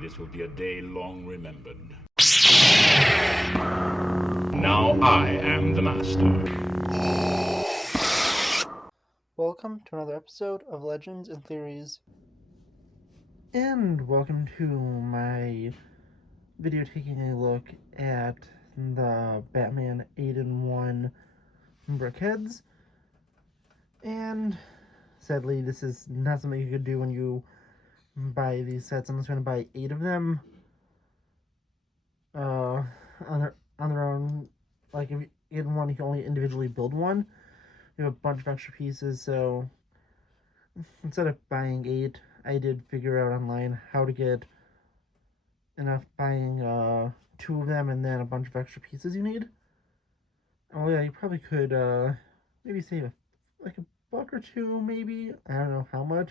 This will be a day long remembered. Now I am the master. Welcome to another episode of Legends and Theories. And welcome to my video taking a look at the Batman 8-in-1 Brickheadz. And sadly, this is not something you could do when you buy these sets. I'm just going to buy 8 of them on their own. Like, if you get one, you can only individually build one. You have a bunch of extra pieces, so instead of buying 8, I did figure out online how to get enough buying 2 of them and then a bunch of extra pieces you need. Oh yeah, you probably could maybe save a buck or two, maybe. I don't know how much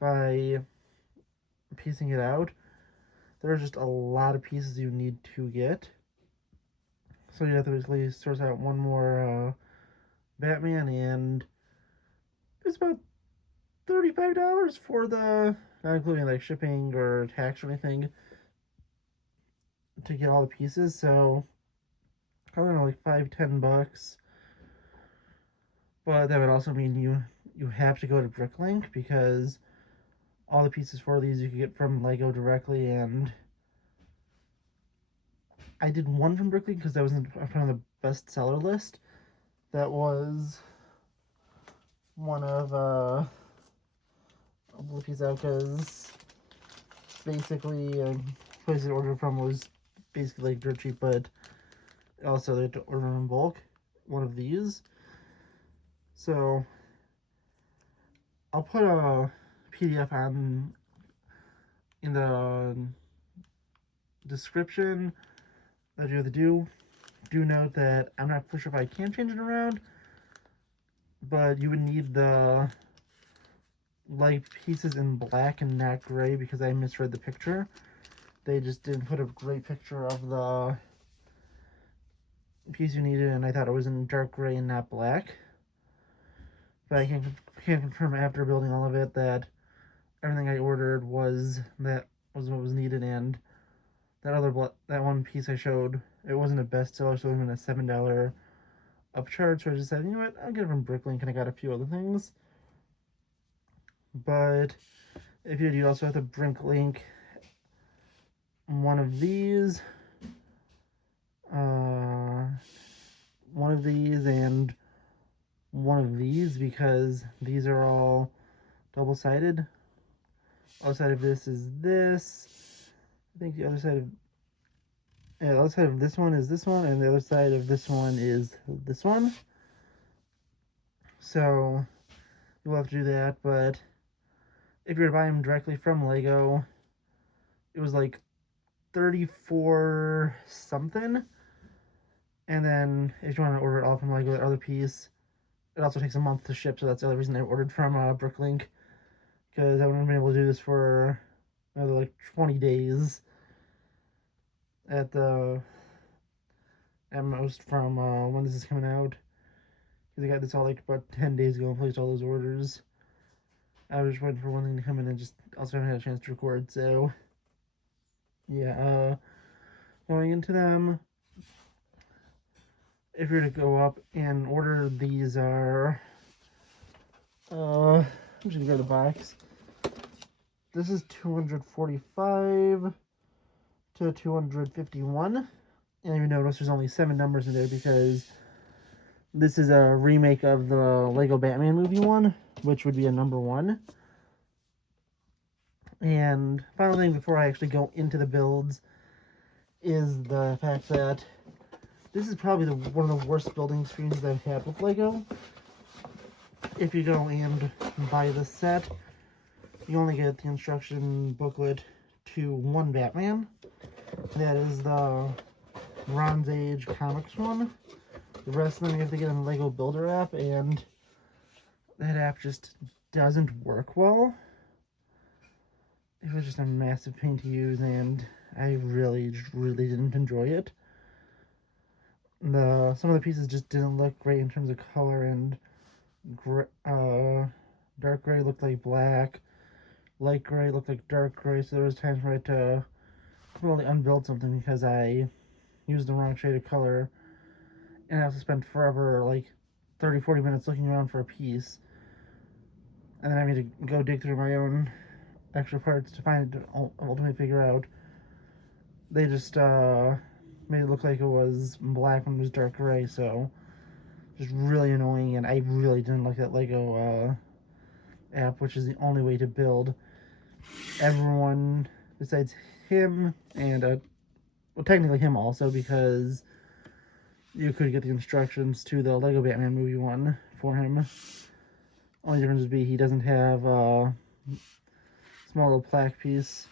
by piecing it out. There are just a lot of pieces you need to get. So you have to basically source out one more Batman, and it's about $35 for the, not including like shipping or tax or anything, to get all the pieces. So I don't know, like $5-10. But that would also mean you have to go to Bricklink, because all the pieces for these you can get from Lego directly, and I did one from Bricklink because that was in front of the bestseller list. That was one of I'll pull the piece out because basically the place I ordered from was basically like dirt cheap, but also they had to order in bulk. One of these. So I'll put a PDF on in the description that you have to do. Do note that I'm not for sure if I can change it around, but you would need the light pieces in black and not gray because I misread the picture. They just didn't put a great picture of the piece you needed, and I thought it was in dark gray and not black. But I can't confirm after building all of it that everything I ordered was what was needed, and that one piece I showed, it wasn't a bestseller, so it was a $7 upcharge. So I just said, you know what, I'll get it from Bricklink, and I got a few other things. But if you also have to Bricklink one of these, and one of these, because these are all double-sided. Other side of this is this. I think the other side of this one is this one, and the other side of this one is this one. So you'll have to do that, but if you were to buy them directly from Lego, it was like $34 something. And then if you want to order it all from Lego, that other piece, it also takes a month to ship, so that's the other reason I ordered from Bricklink, because I wouldn't have been able to do this for another like 20 days at most from when this is coming out, because I got this all like about 10 days ago and placed all those orders. I was just waiting for one thing to come in and just also haven't had a chance to record. So yeah, going into them, if you're to go up and order, these are I'm just gonna grab the box. This is 245 to 251, and you notice there's only 7 numbers in there because this is a remake of the Lego Batman movie one, which would be a number 1. And final thing before I actually go into the builds is the fact that this is probably one of the worst building screens that I've had with Lego. If you go and buy this set, you only get the instruction booklet to one Batman. That is the Bronze Age Comics one. The rest of them you have to get in the Lego Builder app, and that app just doesn't work well. It was just a massive pain to use, and I really didn't enjoy it. Some of the pieces just didn't look great in terms of color, and dark gray looked like black, light gray, it looked like dark gray, so there was times where I had to completely unbuild something because I used the wrong shade of color, and I also spent forever, like 30-40 minutes looking around for a piece, and then I had to go dig through my own extra parts to find it to ultimately figure out. They just made it look like it was black when it was dark gray, so just really annoying, and I really didn't like that Lego app, which is the only way to build everyone besides him, and well, technically him also, because you could get the instructions to the Lego Batman movie one for him. Only difference would be he doesn't have a small little plaque piece.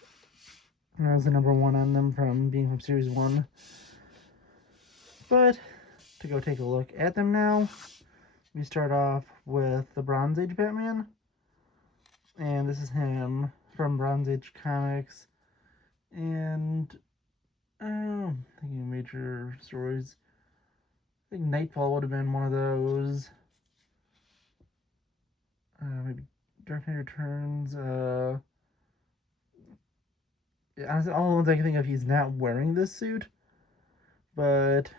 That was the #1 on them from being from Series 1. But to go take a look at them now, we start off with the Bronze Age Batman. And this is him from Bronze Age comics. And I'm thinking of major stories. I think Nightfall would have been one of those. Maybe Dark Knight Returns. Yeah, honestly, all the ones I can think of, he's not wearing this suit, but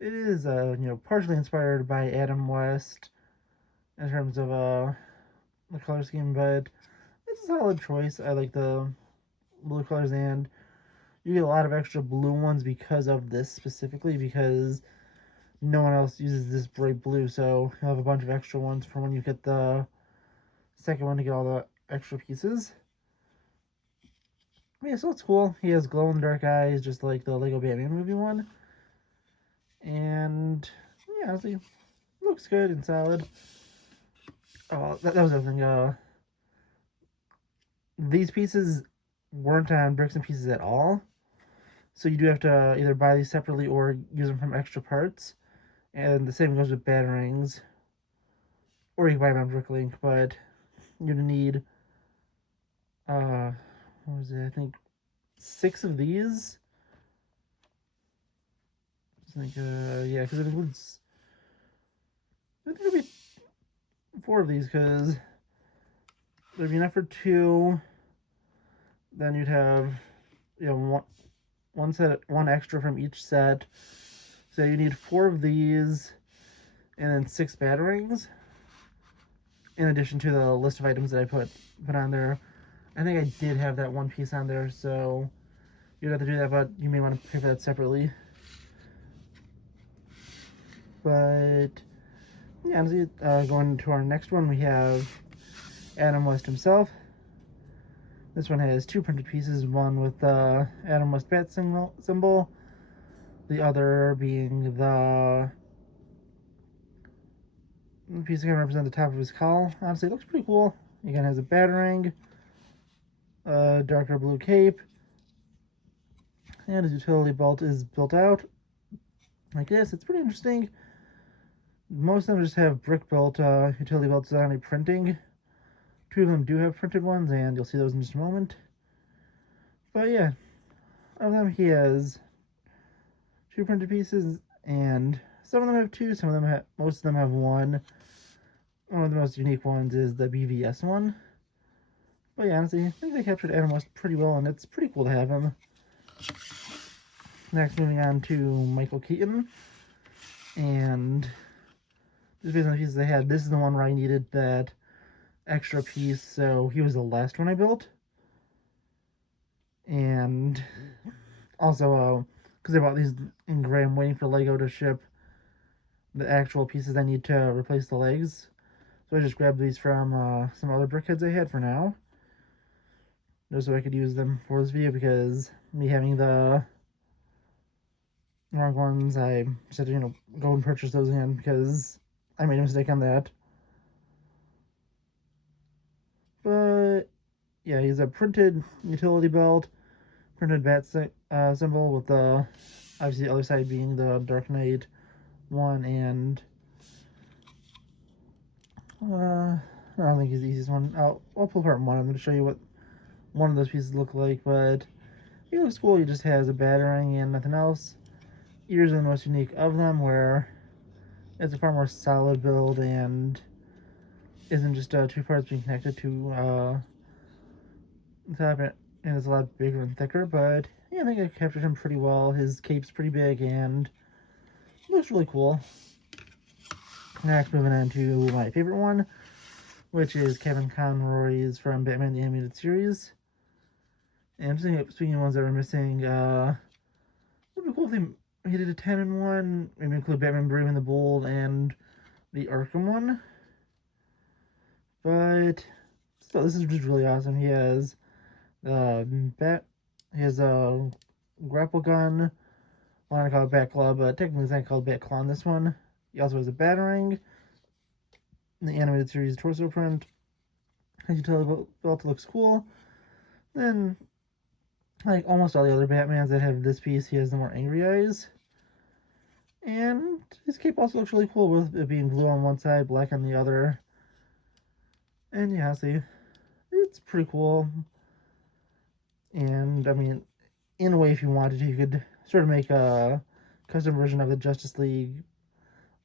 it is, partially inspired by Adam West in terms of the color scheme, but it's a solid choice. I like the blue colors, and you get a lot of extra blue ones because of this specifically, because no one else uses this bright blue, so you'll have a bunch of extra ones for when you get the second one to get all the extra pieces. Yeah, so it's cool. He has glow-in-the-dark eyes, just like the Lego Batman movie one. And, yeah, honestly, looks good and solid. Oh, that was the other thing. These pieces weren't on Bricks and Pieces at all. So you do have to either buy these separately or use them from extra parts. And the same goes with Batarangs. Or you can buy them on Bricklink, but you're going to need, what was it, I think 6 of these. Yeah, because it includes, I think it'll be 4 of these, because there'd be enough for 2. Then you'd have, one extra from each set. So you need 4 of these, and then 6 Batarangs, in addition to the list of items that I put on there. I think I did have that one piece on there, so you'd have to do that, but you may want to pay for that separately. But yeah, honestly, going to our next one, we have Adam West himself. This one has 2 printed pieces, one with the Adam West bat symbol, the other being the piece that can represent the top of his cowl. Honestly, it looks pretty cool. Again, has a batarang, a darker blue cape, and his utility belt is built out like this. It's pretty interesting. Most of them just have brick built utility belts without any printing. 2 of them do have printed ones, and you'll see those in just a moment. But yeah, of them he has 2 printed pieces, and some of them have 2, most of them have 1. One of the most unique ones is the BVS one. But yeah, honestly, I think they captured Adam West pretty well, and it's pretty cool to have him. Next, moving on to Michael Keaton. And just based on the pieces I had, this is the one where I needed that extra piece, so he was the last one I built. And also, because I bought these in gray, I'm waiting for Lego to ship the actual pieces I need to replace the legs. So I just grabbed these from some other Brickheadz I had for now, just so I could use them for this video, because me having the wrong ones, I just had to, go and purchase those again, because I made a mistake on that. But yeah, he's a printed utility belt, printed bat symbol, with the, obviously the other side being the Dark Knight one, and I don't think he's the easiest one. I'll pull apart one of them to show you what one of those pieces look like, but he looks cool. He just has a batarang and nothing else. Ears are the most unique of them, where it's a far more solid build and isn't just 2 parts being connected to top and it's a lot bigger and thicker, but yeah, I think I captured him pretty well. His cape's pretty big and looks really cool. Next, moving on to my favorite one, which is Kevin Conroy's from Batman the Animated Series. And speaking of ones that were missing, it would be cool if he did a 10-in-1, maybe include Batman Brave and the Bold and the Arkham one. But still, this is just really awesome. He has a grapple gun. I want to call it Bat Claw, but technically it's not called Bat Claw in this one. He also has a Batarang. The animated series torso print. As you tell, the belt looks cool. Then, like almost all the other Batmans that have this piece, he has the more angry eyes. And his cape also looks really cool with it being blue on one side, black on the other. And yeah, see, it's pretty cool. And I mean, in a way, if you wanted to, you could sort of make a custom version of the Justice League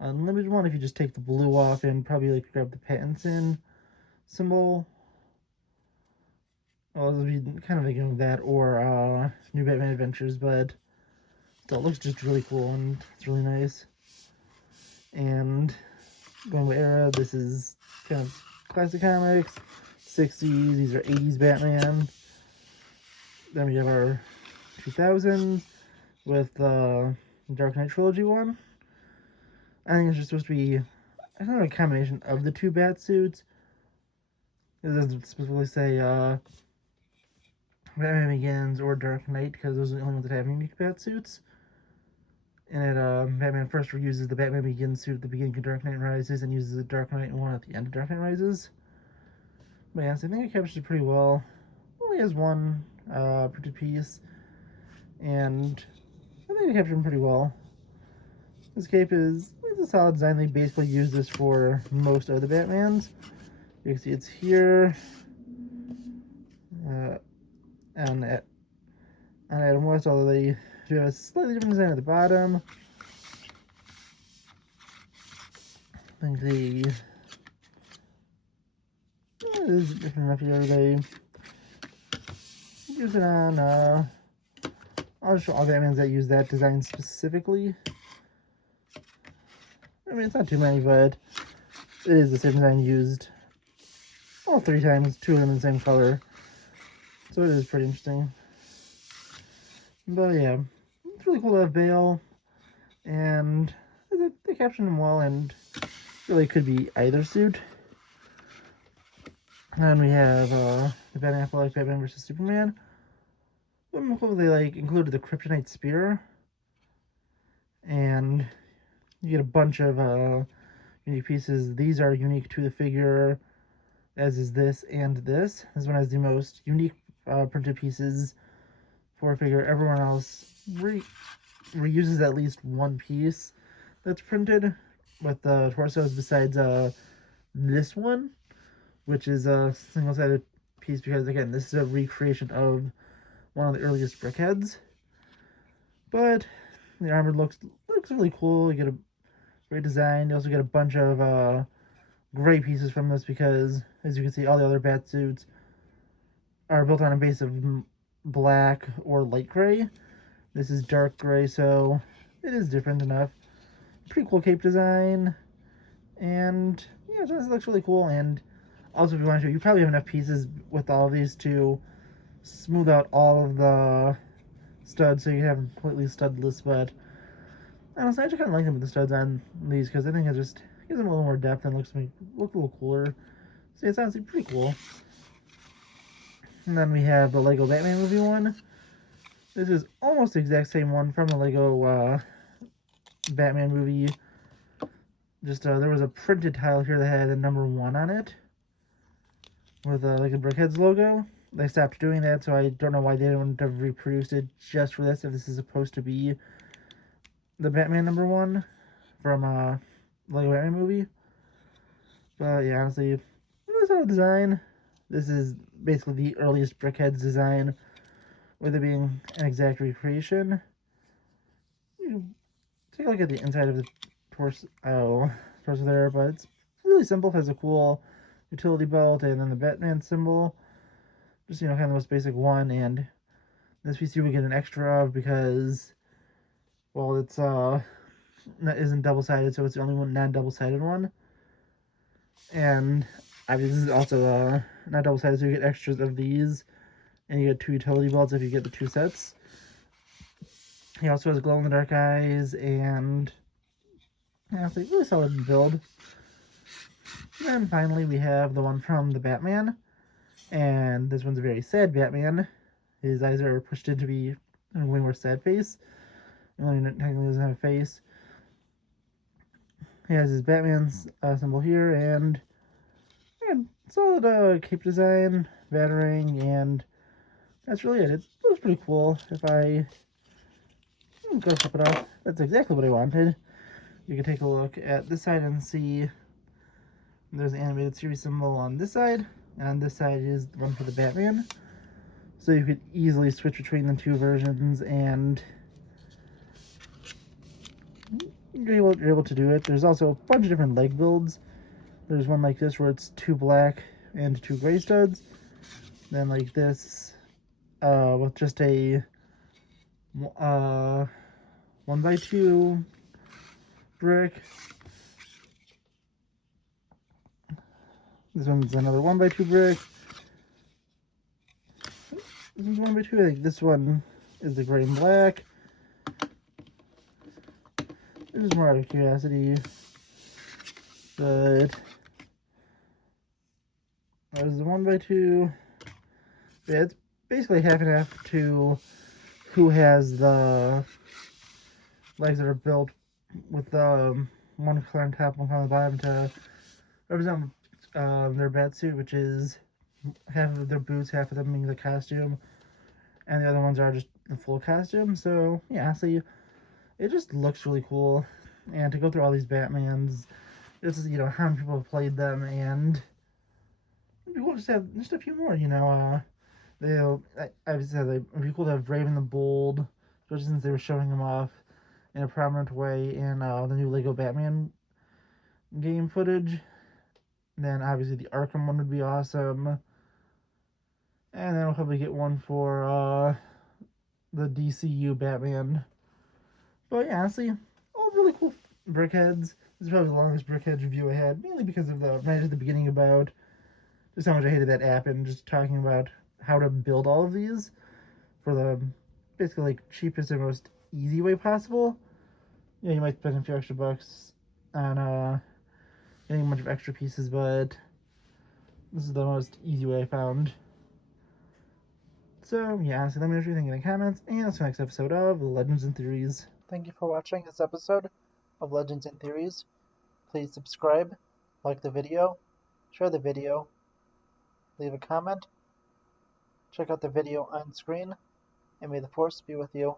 Unlimited one if you just take the blue off and probably like grab the Pattinson symbol. I was kind of thinking of that or New Batman Adventures, but still, it looks just really cool and it's really nice. And going by era, this is kind of classic comics, 60s, these are 80s Batman. Then we have our 2000s with the Dark Knight Trilogy one. I think it's just supposed to be a combination of the two bat suits. It doesn't specifically say Batman Begins or Dark Knight because those are the only ones that have unique bat suits. And Batman first uses the Batman Begins suit at the beginning of Dark Knight Rises and uses the Dark Knight one at the end of Dark Knight Rises. But yeah, so I think it captures it pretty well. Only has one printed piece, and I think it captured him pretty well. This cape is a solid design. They basically use this for most of the Batmans. You can see it's here, and on Adam West, although they do have a slightly different design at the bottom. I think it is different enough here. They use it on, I'll show all Batmans that use that design specifically. I mean, it's not too many, but it is the same design used all 3 times, 2 of them in the same color. So it is pretty interesting. But yeah, it's really cool to have Bale, and they captioned him well, and really could be either suit. And we have the Ben Affleck Batman vs Superman. They included the Kryptonite Spear, and you get a bunch of unique pieces. These are unique to the figure, as is this and this. This one has the most unique printed pieces for a figure. Everyone else reuses at least one piece that's printed with the torsos besides this one, which is a single-sided piece because, again, this is a recreation of one of the earliest Brickheadz. But the armor looks really cool. You get a great design. You also get a bunch of gray pieces from this because, as you can see, all the other bat suits are built on a base of black or light gray. This is dark gray, so it is different enough. Pretty cool cape design, and yeah, it looks really cool. And also, if you want to show, you probably have enough pieces with all of these to smooth out all of the studs, so you have them completely studless. But honestly, I just kind of like them with the studs on these because I think it just gives them a little more depth and look a little cooler. So it's honestly pretty cool. And then we have the Lego Batman movie one. This is almost the exact same one from the Lego Batman movie. Just there was a printed tile here that had a number 1 on it with like a Brickheadz logo. They stopped doing that, so I don't know why they don't have reproduced it just for this, if this is supposed to be the Batman number 1 from Lego Batman movie. But yeah, honestly, really solid design. This is basically the earliest Brickheadz design, with it being an exact recreation. You take a look at the inside of the torso there, but it's really simple. It has a cool utility belt and then the Batman symbol. just kind of the most basic one, and this PC we get an extra of because, well, it's isn't double sided, so it's the only one non double sided one, and this is also not double sided, so you get extras of these, and you get 2 utility belts if you get the 2 sets. He also has glow in the dark eyes, and yeah, it's a really solid build. And finally, we have the one from the Batman, and this one's a very sad Batman. His eyes are pushed in to be a way more sad face. He technically doesn't have a face. He has his Batman's symbol here, and solid cape design, battering, and that's really it. It looks pretty cool. If I go flip it off, that's exactly what I wanted. You can take a look at this side and see there's an animated series symbol on this side, and on this side is the one for the Batman. So you could easily switch between the 2 versions, and you're able to do it. There's also a bunch of different leg builds. There's one like this where it's 2 black and 2 gray studs. Then like this with just a 1x2 brick. This one's another 1x2 brick. This one's 1x2. Like this one is the gray and black. This is more out of curiosity, but that was the 1x2. Yeah, it's basically half and half to who has the legs that are built with one color on top, one color on the bottom to represent their bat suit, which is half of their boots, half of them being the costume, and the other ones are just the full costume. So yeah, so it just looks really cool, and to go through all these Batmans, this is how many people have played them, and we'll just have just a few more. I've said it'd be cool to have Brave and the Bold, especially since they were showing them off in a prominent way in the new Lego Batman game footage. And then obviously the Arkham one would be awesome, and then we'll probably get one for the DCU Batman. But yeah, honestly, all really cool Brickheads. This is probably the longest Brickheads review I had, mainly because of the right at the beginning about just how much I hated that app, and just talking about how to build all of these for the basically like cheapest and most easy way possible. Yeah, you might spend a few extra bucks on getting a bunch of extra pieces, but this is the most easy way I found. So yeah, honestly, let me know what you think in the comments, and that's the next episode of Legends and Theories. Thank you for watching this episode of Legends and Theories. Please subscribe, like the video, share the video, leave a comment, check out the video on screen, and may the Force be with you.